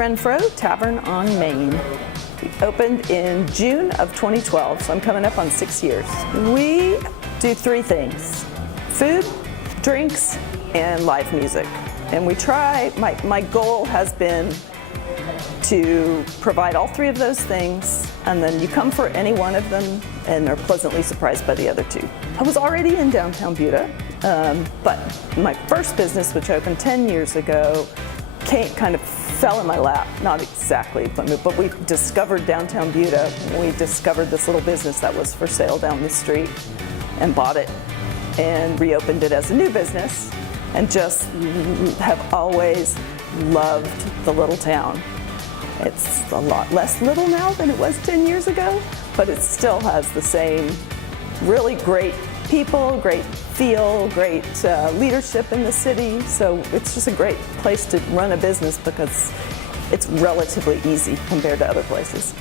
Renfro, Tavern on Main. We opened in June of 2012, so I'm coming up on 6 years. We do three things: food, drinks, and live music. And we try, my goal has been to provide all three of those things, and then you come for any one of them and are pleasantly surprised by the other two. I was already in downtown Buda, but my first business, which opened 10 years ago, kind of fell in my lap. Not exactly, but we discovered downtown Buda. We discovered this little business that was for sale down the street and bought it and reopened it as a new business, and just have always loved the little town. It's a lot less little now than it was 10 years ago, but it still has the same really great people, great feel, great leadership in the city. So it's just a great place to run a business because it's relatively easy compared to other places.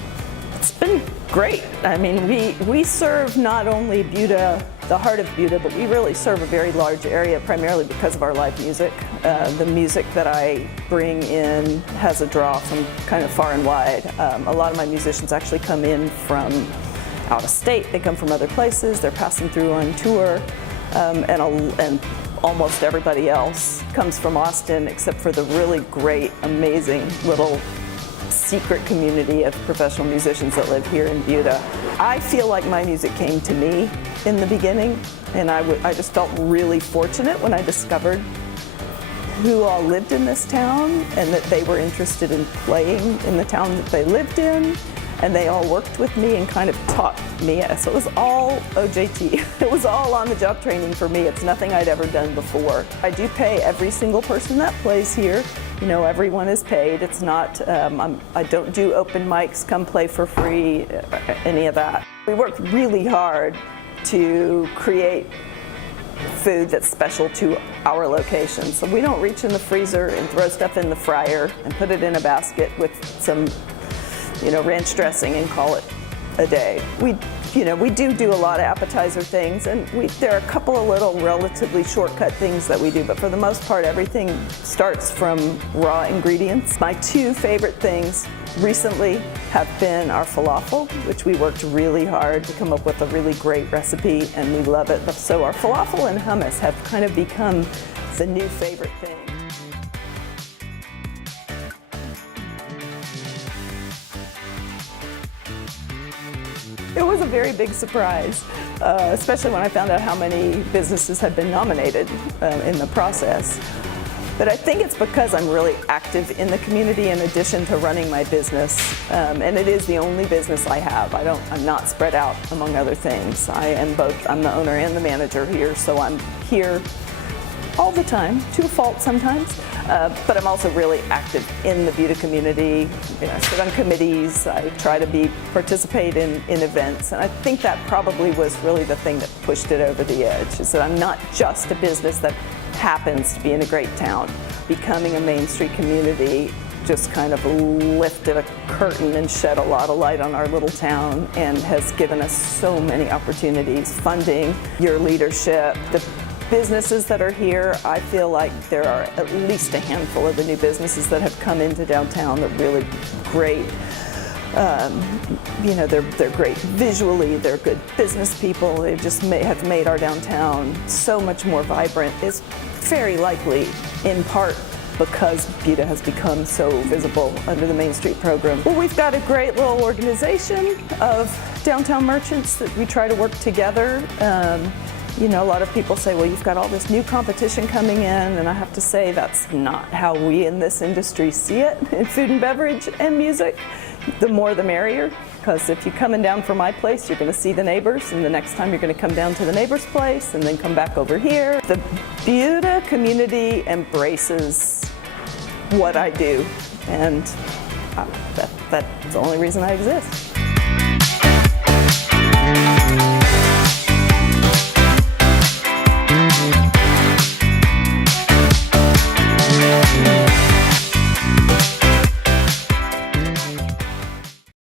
It's been great. I mean, we serve not only Buda, the heart of Buda, but we really serve a very large area primarily because of our live music. The music that I bring in has a draw from kind of far and wide. A lot of my musicians actually come in from out of state. They come from other places. They're passing through on tour, and almost everybody else comes from Austin, except for the really great, amazing little secret community of professional musicians that live here in Buda. I feel like my music came to me in the beginning, and I just felt really fortunate when I discovered who all lived in this town and that they were interested in playing in the town that they lived in, and they all worked with me and kind of taught me. So it was all OJT. It was all on-the-job training for me. It's nothing I'd ever done before. I do pay every single person that plays here. You know, everyone is paid. It's not, I don't do open mics, come play for free, any of that. We work really hard to create food that's special to our location. So we don't reach in the freezer and throw stuff in the fryer and put it in a basket with some, ranch dressing and call it a day. We do a lot of appetizer things, and there are a couple of little relatively shortcut things that we do, but for the most part, everything starts from raw ingredients. My two favorite things recently have been our falafel, which we worked really hard to come up with a really great recipe, and we love it. So our falafel and hummus have kind of become the new favorite thing. It was a very big surprise, especially when I found out how many businesses had been nominated in the process. But I think it's because I'm really active in the community in addition to running my business, and it is the only business I have. I'm not spread out among other things. I'm the owner and the manager here, so I'm here all the time, to a fault sometimes. But I'm also really active in the Buda community. I sit on committees. I try to participate in events, and I think that probably was really the thing that pushed it over the edge, is that I'm not just a business that happens to be in a great town. Becoming a Main Street community just kind of lifted a curtain and shed a lot of light on our little town, and has given us so many opportunities. Funding, your leadership, the businesses that are here. I feel like there are at least a handful of the new businesses that have come into downtown that are really great. They're great visually, they're good business people. They just have made our downtown so much more vibrant. It's very likely in part because Buda has become so visible under the Main Street program. Well, we've got a great little organization of downtown merchants that we try to work together. A lot of people say, well, you've got all this new competition coming in, and I have to say that's not how we in this industry see it in food and beverage and music. The more the merrier, because if you're coming down from my place, you're going to see the neighbors, and the next time you're going to come down to the neighbor's place and then come back over here. The Buda community embraces what I do, and that's the only reason I exist.